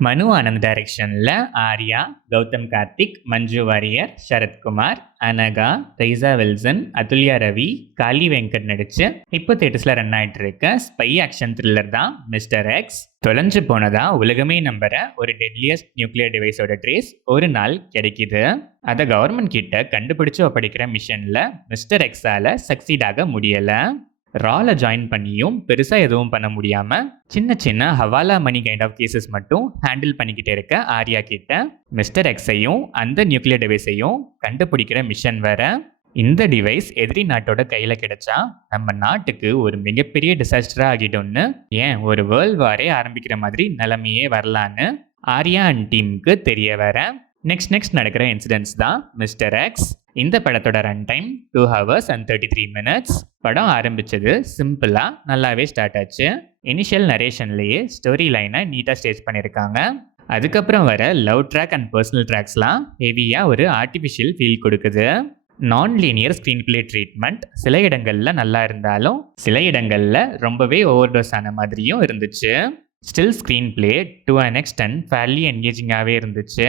மனு ஆனந்த் டைரக்ஷன்ல ஆர்யா, கௌதம் கார்த்திக், மஞ்சு வாரியர், சரத்குமார், அனகா, ரைசா வில்சன், அதுல்யா ரவி, காளி வெங்கட் நடிச்சு இப்போ தேட்டர்ஸ்ல ரன் ஆயிட்டு இருக்க ஸ்பை ஆக்ஷன் த்ரில்லர் தான் மிஸ்டர் எக்ஸ். தொலைஞ்சு போனதா உலகமே நம்புற ஒரு டெட்லியஸ்ட் நியூக்ளியர் டிவைஸோட ட்ரேஸ் ஒரு நாள் கிடைக்குது. அதை கவர்மெண்ட் கிட்ட கண்டுபிடிச்சு ஒப்படைக்கிற மிஷன்ல மிஸ்டர் எக்ஸால சக்சீட் ஆக முடியல. ரால ஜாயின் பண்ணியும் பெருசா எதுவும் பண்ண முடியாம சின்ன சின்ன ஹவாலா மணி கைண்ட் ஆஃப் கேசஸ் மட்டும் ஹேண்டில் பண்ணிக்கிட்டே இருக்க ஆர்யா கிட்ட மிஸ்டர் எக்ஸையும் அந்த நியூக்ளியர் டிவைஸையும் கண்டுபிடிக்கிற மிஷன் வேற. இந்த டிவைஸ் எதிரி நாட்டோட கையில கிடைச்சா நம்ம நாட்டுக்கு ஒரு மிகப்பெரிய டிசாஸ்டரா ஆகிடும்னு, ஏன் ஒரு வேர்ல்ட் வாரே ஆரம்பிக்கிற மாதிரி நிலைமையே வரலான்னு ஆர்யா அண்ட் டீமுக்கு தெரிய வர. நெக்ஸ்ட் நடக்கிற இன்சிடென்ட்ஸ் தான் மிஸ்டர் எக்ஸ். இந்த படத்தோட run time 2 hours and 33 minutes. படம் ஆரம்பிச்சது சிம்பிளா நல்லாவே ஸ்டார்ட் ஆச்சு. இனிஷியல் நரேஷன்லேயே ஸ்டோரி லைனை நீட்டாக ஸ்டேஜ் பண்ணியிருக்காங்க. அதுக்கப்புறம் வர லவ் ட்ராக் அண்ட் பர்சனல் ட்ராக்ஸ்லாம் ஹெவியாக ஒரு ஆர்டிஃபிஷியல் ஃபீல் கொடுக்குது. நான் லீனியர் ஸ்க்ரீன் பிளே ட்ரீட்மெண்ட் சில இடங்களில் நல்லா இருந்தாலும் சில இடங்களில் ரொம்பவே ஓவர்டோஸ் ஆன மாதிரியும் இருந்துச்சு. Still screenplay to an extent fairly என்கேஜிங்காகவே இருந்துச்சு.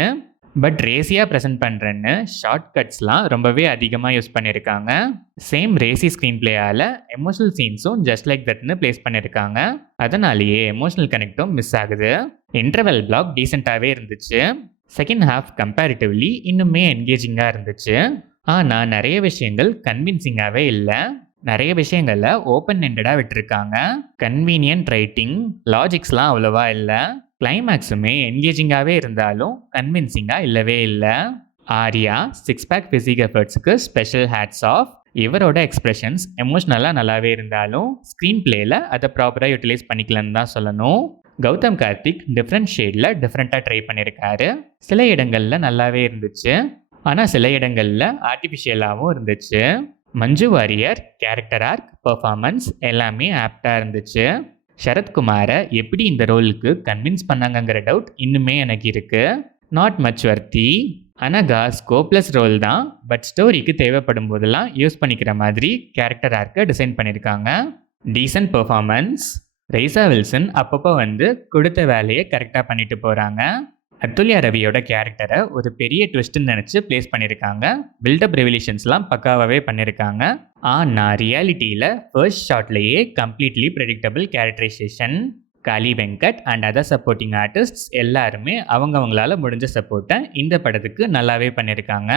பட் ரேசியாக ப்ரெசென்ட் பண்ணுறேன்னு ஷார்ட் கட்ஸ்லாம் ரொம்பவே அதிகமாக யூஸ் பண்ணியிருக்காங்க. சேம் ரேசி ஸ்க்ரீன் பிளேயால் எமோஷனல் சீன்ஸும் ஜஸ்ட் லைக் தட்னு பிளேஸ் பண்ணியிருக்காங்க. அதனாலேயே எமோஷனல் கனெக்டும் மிஸ் ஆகுது. இன்டர்வல் பிளாக் டீசெண்டாகவே இருந்துச்சு. செகண்ட் ஹாஃப் கம்பேரிட்டிவ்லி இன்னுமே என்கேஜிங்காக இருந்துச்சு. ஆனால் நிறைய விஷயங்கள் கன்வின்சிங்காகவே இல்லை. நிறைய விஷயங்களை ஓப்பன் எண்டடாக விட்டுருக்காங்க. கன்வீனியன்ட் ரைட்டிங், லாஜிக்ஸ்லாம் அவ்வளோவா இல்லை. கிளைமேக்ஸுமே என்கேஜிங்காகவே இருந்தாலும் கன்வின்சிங்காக இல்லவே இல்லை. ஆர்யா 6 pack ஃபிசிக் எஃபர்ட்ஸுக்கு ஸ்பெஷல் ஹேட்ஸ் ஆஃப். இவரோட எக்ஸ்பிரஷன்ஸ் எமோஷ்னலாக நல்லாவே இருந்தாலும் ஸ்க்ரீன் பிளேயில் அதை ப்ராப்பராக யூட்டிலைஸ் பண்ணிக்கலன்னு தான் சொல்லணும். கௌதம் கார்த்திக் டிஃப்ரெண்ட் ஷேடில் டிஃப்ரெண்ட்டாக ட்ரை பண்ணியிருக்காரு. சில இடங்களில் நல்லாவே இருந்துச்சு, ஆனால் சில இடங்களில் ஆர்டிஃபிஷியலாகவும் இருந்துச்சு. Manju Warrier character arc, performance எல்லாமே ஆப்டாக இருந்துச்சு. சரத்குமாரை எப்படி இந்த ரோலுக்கு கன்வின்ஸ் பண்ணாங்கங்கிற டவுட் இன்னுமே எனக்கு இருக்கு. Not much worthy. Anagha scopeless role தான், பட் ஸ்டோரிக்கு தேவைப்படும் போதெல்லாம் யூஸ் பண்ணிக்கிற மாதிரி கேரக்டர் ஆர்க்கை டிசைன் பண்ணியிருக்காங்க. Decent performance. ரைசா வில்சன் அப்பப்போ வந்து கொடுத்த வேலையை கரெக்டாக பண்ணிட்டு போகிறாங்க. அதுல்யா ரவியோட கேரக்டரை ஒரு பெரிய ட்விஸ்ட்னு நினச்சி பிளேஸ் பண்ணியிருக்காங்க. பில்டப் ரெவல்யூஷன்ஸ்லாம் பக்காவாகவே பண்ணியிருக்காங்க. ஆனால் ரியாலிட்டியில் ஃபர்ஸ்ட் ஷாட்லேயே completely predictable characterisation. Kaali Venkat and other supporting artists எல்லாருமே அவங்கவங்களால முடிஞ்ச சப்போர்ட்டை இந்த படத்துக்கு நல்லாவே பண்ணியிருக்காங்க.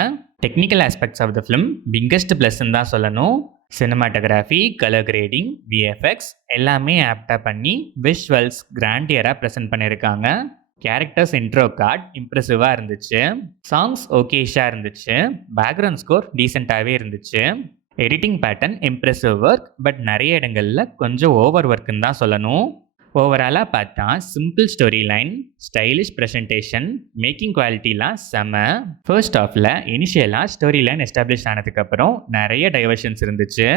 Technical aspects of the film biggest ப்ளஸ்ன்னு தான் சொல்லணும். சினிமாட்டோகிராஃபி, கலர் கிரேடிங், விஎஃப்எக்ஸ் எல்லாமே ஆப்டாக பண்ணி விஷுவல்ஸ் கிராண்டியராக ப்ரெசென்ட் பண்ணியிருக்காங்க. கேரக்டர்ஸ் இன்ட்ரோ கார்ட் இம்ப்ரெசிவாக இருந்துச்சு. சாங்ஸ் ஓகேஷாக இருந்துச்சு. பேக்ரவுண்ட் ஸ்கோர் டீசெண்டாகவே இருந்துச்சு. Editing pattern impressive work, but நிறைய இடங்களில் கொஞ்சம் ஓவர் ஒர்க்குன்னு தான் சொல்லணும். ஓவராலாக பார்த்தா simple story line, stylish presentation, making குவாலிட்டிலாம் செம. ஃபர்ஸ்ட் ஆஃபில் இனிஷியலாக ஸ்டோரி லைன் எஸ்டாப்ளிஷ் ஆனதுக்கப்புறம் நிறைய டைவர்ஷன்ஸ் இருந்துச்சு.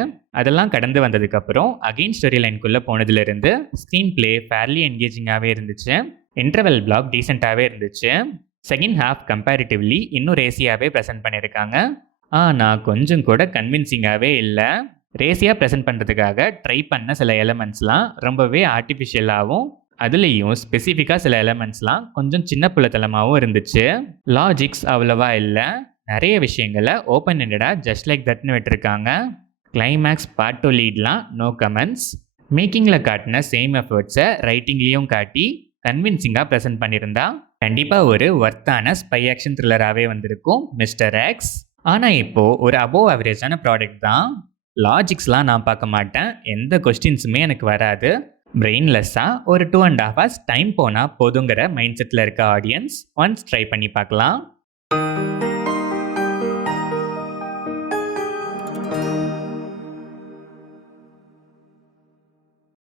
அதெல்லாம் கடந்து வந்ததுக்கப்புறம் அகெயின் ஸ்டோரி லைனுக்குள்ளே போனதுலேருந்து ஸ்க்ரீன் பிளே ஃபேர்லி என்கேஜிங்காகவே இருந்துச்சு. இன்டர்வல் பிளாக் டீசெண்டாகவே இருந்துச்சு. செகண்ட் ஹாஃப் கம்பேரிட்டிவ்லி இன்னும் ரேசியாகவே ப்ரெசென்ட் பண்ணியிருக்காங்க. ஆனால் கொஞ்சம் கூட கன்வின்சிங்காகவே இல்லை. ரேசியாக ப்ரெசென்ட் பண்ணுறதுக்காக ட்ரை பண்ண சில எலமெண்ட்ஸ்லாம் ரொம்பவே ஆர்டிஃபிஷியலாகவும், அதுலேயும் ஸ்பெசிஃபிக்காக சில எலமெண்ட்ஸ்லாம் கொஞ்சம் சின்ன புள்ளத்தனமாகவும் இருந்துச்சு. லாஜிக்ஸ் அவ்வளோவா இல்லை. நிறைய விஷயங்களை ஓப்பன் எண்டடாக ஜஸ்ட் லைக் தட்னு விட்டுருக்காங்க. கிளைமேக்ஸ் பார்ட் 2 லீட்லாம் நோ கமெண்ட்ஸ். மேக்கிங்கில் காட்டின சேம் எஃபர்ட்ஸை ரைட்டிங்லேயும் காட்டி கன்வின்சிங்காக ப்ரெசென்ட் பண்ணியிருந்தா கண்டிப்பாக ஒரு ஒர்த்தான ஸ்பை ஆக்ஷன் த்ரில்லராகவே வந்திருக்கும் மிஸ்டர் எக்ஸ். ஆனால் இப்போது ஒரு அபோவ் ஆவரேஜான ப்ராடக்ட் தான். லாஜிக்ஸ்லாம் நான் பார்க்க மாட்டேன், எந்த கொஸ்டின்ஸுமே எனக்கு வராது. பிரெயின்லெஸ்ஸாக ஒரு 2.5 hours டைம் போனால் போதுங்கிற மைண்ட் செட்டில் இருக்க ஆடியன்ஸ் ஒன்ஸ் ட்ரை பண்ணி பார்க்கலாம்.